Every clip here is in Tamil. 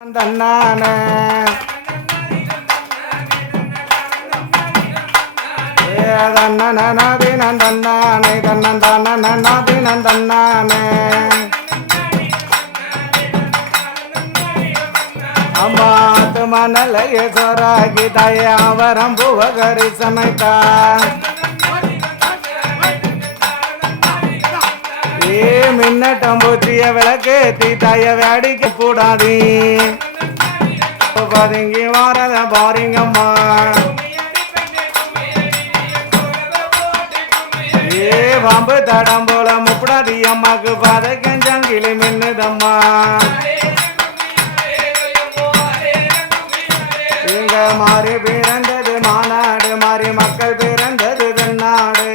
தன்னானே தன்னானே தன்னானே தன்னானே அம்மாத்து மணலைய சொராகி தயாவரம் புவகரி சமைத்தா மின்னட்டம் பூச்சிய விளக்கேத்தி தாய வேடிக்க கூடாது பதுங்கி வாரத பாருங்கம்மா பாம்பு தடம் போல முப்படாதி அம்மாக்கு பதக்கஞ்சங்கிலி மின்னுதம்மா இங்க மாறி பிறந்தது மாநாடு மாறி மக்கள் பிறந்தது தென்னாடு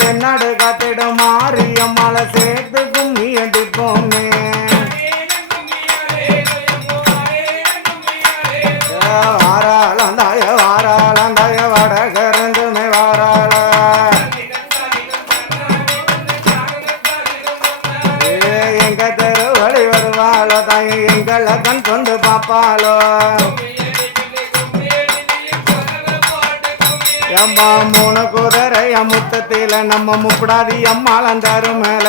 தென்னாடு காத்திடும் மாறி அம்மால சேர்த்து கும்மி அடிப்போமே வாராளந்தாய வாராளந்தாய வடகரந்துமே வாராள எங்க தெரு வழி வருவாளோ தாய் எங்களை கண் கொண்டு பாப்பாளோ அம்மா மூணு குதிரைய முத்தத்தில நம்ம முப்படாதி அம்மாளந்தாரு மேல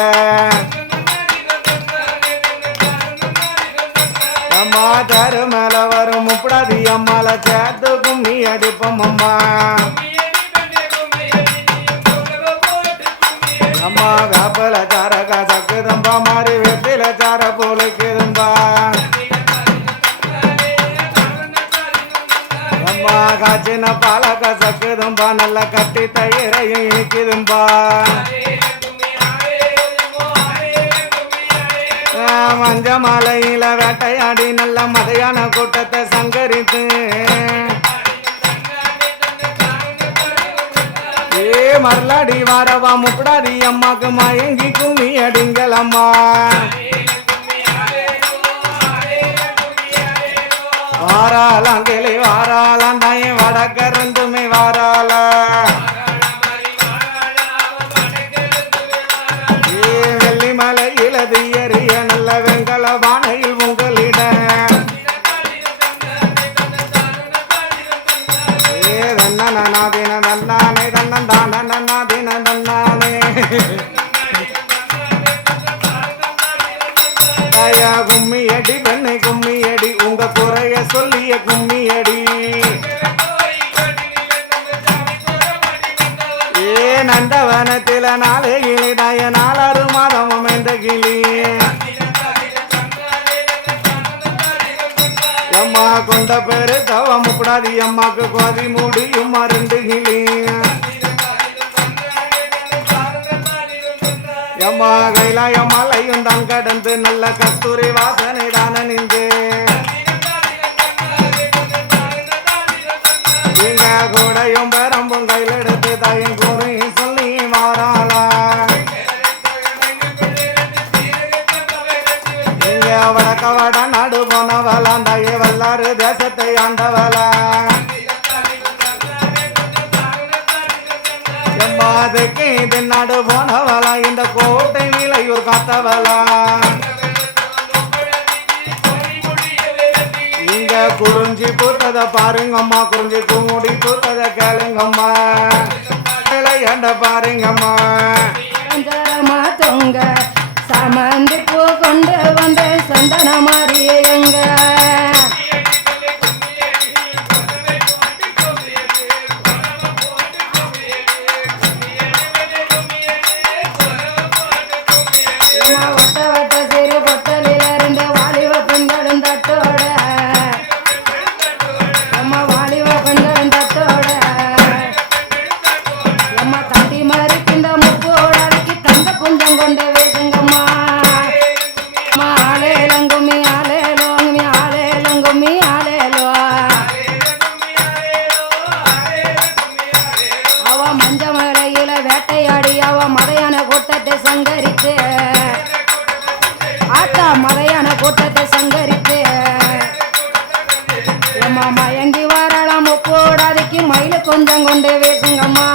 அம்மா தாரு மேல வரும் முப்படாதி அம்மால சேர்த்து கும்மி அடிப்போம் அம்மா அம்மா வேப்பல சாரக்கா சக்குதம்பா மாறி வெப்பில சார போலுக்குதும்பா அம்மா காய்ச்சின பாலக்கா சக்குதும்பா நல்லா கட்டி தயிரையும் இனிக்குதும்பா மஞ்ச மாலையில வேட்டையாடி நல்ல மதையான கூட்டத்தை சங்கரித்து மரலாடி வாரவா முப்படாதி அம்மாக்கு மயங்கி கும்மி அடிங்களம்மா வாராளாம் கிளி வாராளாம் தாய் வடக்கருந்துமே வாராள வெள்ளி மலையில தீயறிய நல்ல வெங்கல வானையில் உங்களிட தன்னானே தன்னானே தன்னந்தானே தன்னானே தாயா கும்மி அடி பெண்ணை கும்மி அடி உங்க குறைய சொல்லிய கும்மி அடி நந்தவனத்தில நாலு கிளி தாய 4 மாதமும் என்ற கிளி அம்மா கொண்ட பேரு தவ முப்படாதி அம்மாக்கு கோதி மூடியும் 2 கிளி அம்மா கைலாய மலையும் தான் கடந்து நல்ல கஸ்தூரி வாசனை தான நின்று இங்க கூடையும் பெரம்பும் கையில் எடுத்து தாயும் கூறி சொல்லி மாறாளா இங்க வடக்க வட நாடு போனவளாம் தாய வல்லாறு தேசத்தை ஆண்டவளா எம்மாதுக்கு இது நாடு போனவளா இந்த கோட்டை நிலையூர் காத்தவளா இங்க குறிஞ்சி பூத்தத பாருங்கம்மா குறிஞ்சி பூமுடி பூத்தத கேளுங்கம்மா ஏண்ட பாருங்கம்மா தொங்க சமந்து பூ கொண்டு வந்து சந்தன மாறிய எங்க வேட்டையாடி அவ மதையான கூட்டத்தை சங்கரித்து ஆத்தா மதையான கூட்டத்தை சங்கரித்து அம்மா மயங்கி வாராளாம் போடாதைக்கு மயில கொஞ்சம் கொண்டு வீசுங்கம்மா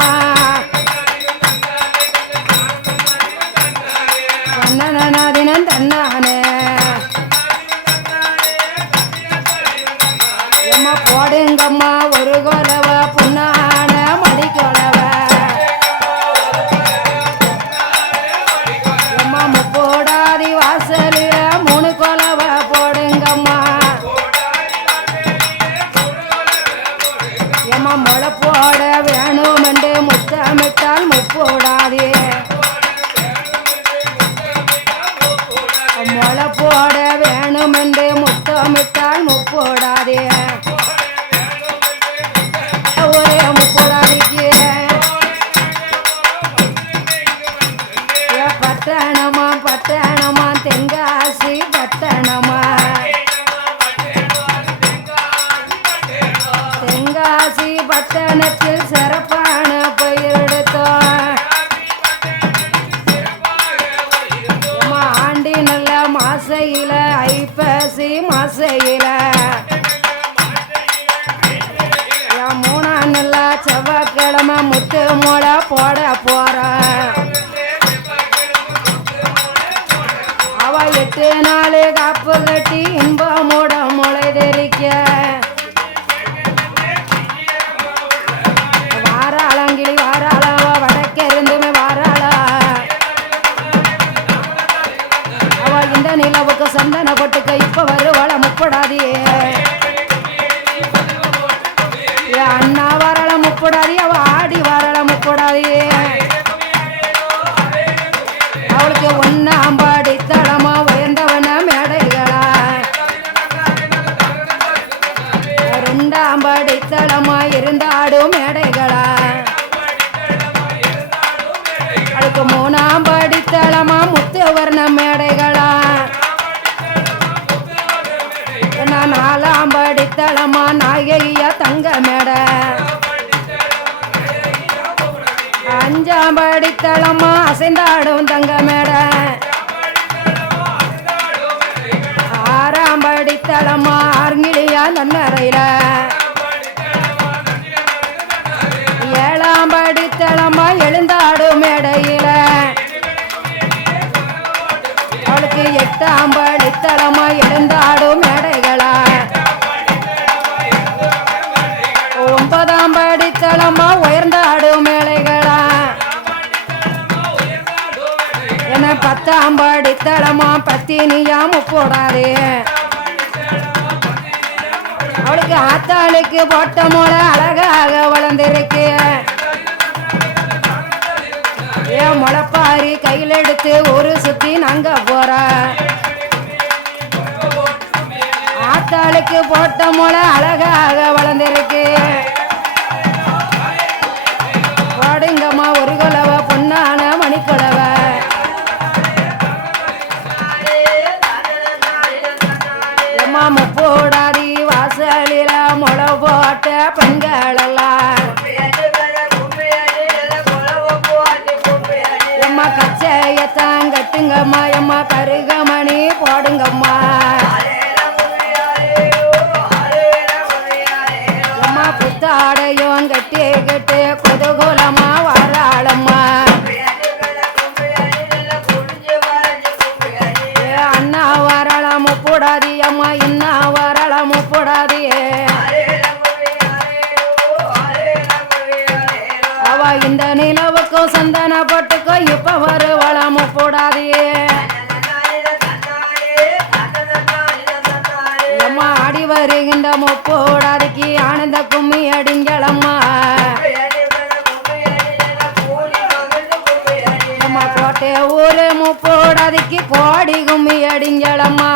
தன்னாதினம் தன்னானே எம்மா போடுங்கம்மா ஒரு கொலவ புண்ணான மடி கொலவ எம்மா முப்போடாதி வாசலில 3 கொலவ போடுங்கம்மா எம்மா முளை போட வேணும் என்று முத்தமிட்டால் முப்போடாதே முளை போட வேணும் என்று முத்தமிட்டால் முப்போடாதே ஒரே முப்போடாதிக்கு பட்டணமா பட்டணமா தென்காசி பட்டணமா தென்காசி பட்டணத்தில் சிறப்பான பயிர் எடுத்தோம் ஆண்டி நல்ல மாசையில ஐப்பசி மாசையில 3 நல்ல செவ்வாய்க்கிழமை முத்து மூளை போட போறேன் அவ 8 நாள் காப்பு கட்டி இன்பமோட முளை தெரிக்க வாராளங்கிளி வாராளவ வடக்க இருந்துமே வாராளா அவ இந்த நிலவுக்கு சந்தன கொட்டுக்க இப்ப வருவாள முப்படாதியே அண்ணா வரல முப்படாதி அவ ஆடி வரல முப்படாதியே அவளுக்கு 1ஆம் படி தளமா உயர்ந்தவன மேடைகளா 2ஆம் படி தளமா இருந்தாடும் மேடைகளா அவளுக்கு 3ஆம் படி தளமா முத்து வர்ண மேடைகளா 4ஆம் படி தளமா நாயகியா தங்க மேடை 5ஆம் படி தளமா அசைந்தாடும் தங்க மேடை 6ஆம் படி தளமா ஆர்கிலியா நன்னறையில 7ஆம் படி தளமா எழுந்தாடும் மேடையில அவளுக்கு 8ஆம் படி தளமா எழுந்தாடும் மேடைகளா 9ஆம் படி தளமா உயர்ந்தாடும் மேடைகளா என 10ஆம் படி தளமா பத்தினியா முப்போடாதே அவளுக்கு ஆத்தாளுக்கு போட்ட மூளை அழகாக வளர்ந்திருக்கு ஏன் முளைப்பாரி கையில் எடுத்து ஒரு சுத்தி நாங்க போற ஆத்தாளுக்கு போட்ட மூளை அழகாக வளர்ந்திருக்கு போடுங்கம்மா ஒரு கொலவ பொன்னான மணிக்கொலவ எம்மா முப்போடாதி வாசலில முளை போட்ட பெண்களெல்லாம் எம்மா கச்சையத்தான் கட்டுங்கம்மா எம்மா கருகமணி போடுங்கம்மா எம்மா புத்தாடையும் கட்டி கட்டு குதூகூலமா வாராளம்மா அண்ணா வரல முப்படாதி அம்மா இன்னா வரல முப்படாதியே அவ இந்த நிலவுக்கும் சந்தன போட்டுக்கோ இப்ப வருவள முப்படாதியே அம்மா ஆடி வருகின்ற முப்போடாதிக்கு ஆனந்த கும்மி அடிங்களம்மா அம்மா கோட்டை ஊரு முப்போடாதிக்கு கோடி கும்மி அடிங்களம்மா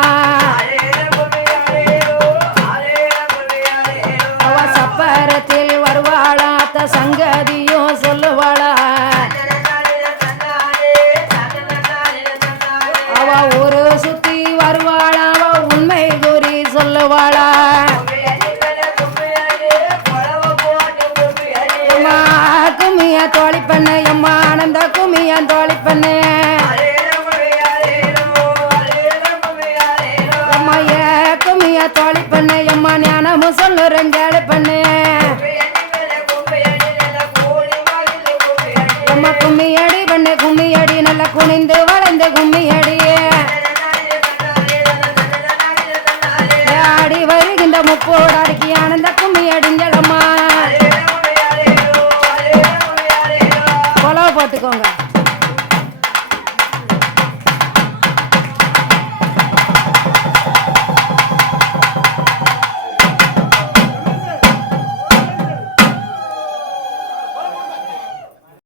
அவ சப்பரத்தில் வருவாளா அத்த சங்கதியும் சொல்லுவாளா அவ ஒரு சுத்தி வருவாளா அவ உண்மை கூறி சொல்லுவாளா அம்மா கும்மிய தோழி பண்ண எம்மா ஆனந்த கும்மிய தோழி பண்ண ஆனந்த கும்மி அடிங்களம்மா கொலவை போட்டுக்கோங்க